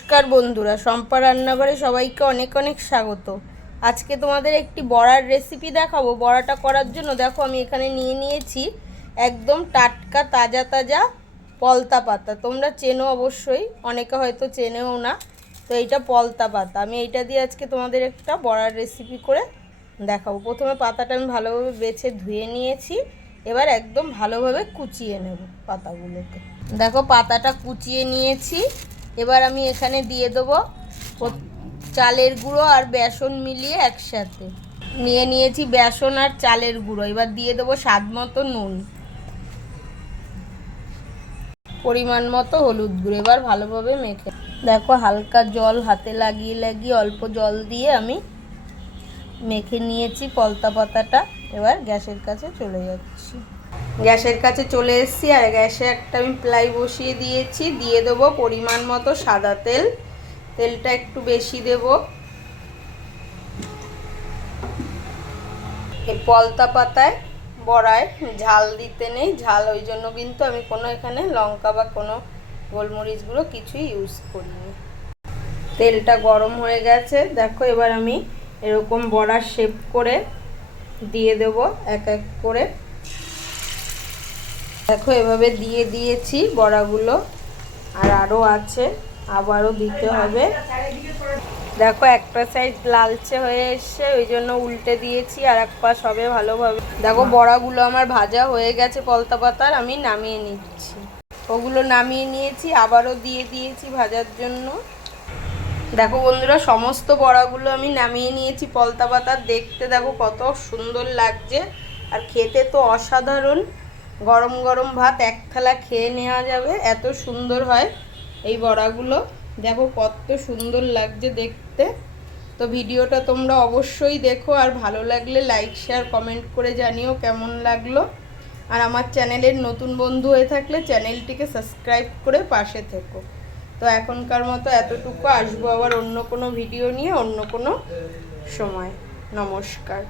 নমস্কার বন্ধুরা সম্পা রান্নাঘরে সবাইকে অনেক অনেক স্বাগত। আজকে তোমাদের একটি বড়ার রেসিপি দেখাবো। বড়াটা করার জন্য দেখো আমি এখানে নিয়ে নিয়েছি একদম টাটকা, তাজা তাজা পলতা পাতা। তোমরা চেনো অবশ্যই, অনেকে হয়তো চেনেও না। তো এইটা পলতা পাতা। আমি এইটা দিয়ে আজকে তোমাদের একটা বড়ার রেসিপি করে দেখাবো। প্রথমে পাতাটা আমি ভালোভাবে বেছে ধুয়ে নিয়েছি। এবার একদম ভালোভাবে কুচিয়ে নেব পাতাগুলোকে। দেখো পাতাটা কুচিয়ে নিয়েছি। এবার আমি এখানে দিয়ে দেবো চালের গুঁড়ো আর বেসন মিলিয়ে একসাথে। নিয়ে নিয়েছি বেসন আর চালের গুঁড়ো, এবার দিয়ে দেবো স্বাদ মতো নুন। পরিমাণ মতো হলুদ গুঁড়ো, এবার ভালোভাবে মেখে দেখো হালকা জল হাতে লাগিয়ে লাগিয়ে অল্প জল দিয়ে আমি মেখে নিয়েছি পলতা পাতাটা, এবার গ্যাসের কাছে চলে যাচ্ছি। গ্যাসের কাছে চলে এসেছি আর গ্যাসে একটা আমি প্লাই বসিয়ে দিয়েছি। দিয়ে দেবো পরিমাণ মতো সাদা তেল। তেলটা একটু বেশি দেব। পলতা পাতায় বড়ায় ঝাল দিতে নেই। ঝাল ওই জন্য কিন্তু আমি কোনো এখানে লঙ্কা বা কোনো গোলমরিচগুলো কিছুই ইউজ করিনি। তেলটা গরম হয়ে গেছে। দেখো এবার আমি এরকম বড়া শেপ করে দিয়ে দেব এক এক করে। দেখো, এভাবে দিয়ে দিয়েছি বড়াগুলো। আর আরও আছে, আবারও দিতে হবে। দেখো, একটা সাইড লালচে হয়ে এসছে, ওই জন্য উল্টে দিয়েছি, আর এক পাশ হবে ভালোভাবে। দেখো, বড়াগুলো আমার ভাজা হয়ে গেছে পলতা পাতার, আমি নামিয়ে নিচ্ছি। ওগুলো নামিয়ে নিয়েছি, আবারও দিয়ে দিয়েছি ভাজার জন্য। দেখো বন্ধুরা, সমস্ত বড়াগুলো আমি নামিয়ে নিয়েছি পলতা পাতার। দেখতে দেখো কত সুন্দর লাগছে। আর খেতে তো অসাধারণ। গরম গরম ভাত এক থালা খেয়ে নেওয়া যাবে। এত সুন্দর হয় এই বড়াগুলো। দেখো কত সুন্দর লাগছে দেখতে। তো ভিডিওটা তোমরা অবশ্যই দেখো আর ভালো লাগলে লাইক শেয়ার কমেন্ট করে জানিও কেমন লাগল। আর আমার চ্যানেলের নতুন বন্ধু হয়ে থাকলে চ্যানেলটিকে সাবস্ক্রাইব করে পাশে থেকো। তো এখনকার মতো এতটুকু, আসব আবার অন্য কোনো ভিডিও নিয়ে, অন্য কোনো সময়। নমস্কার।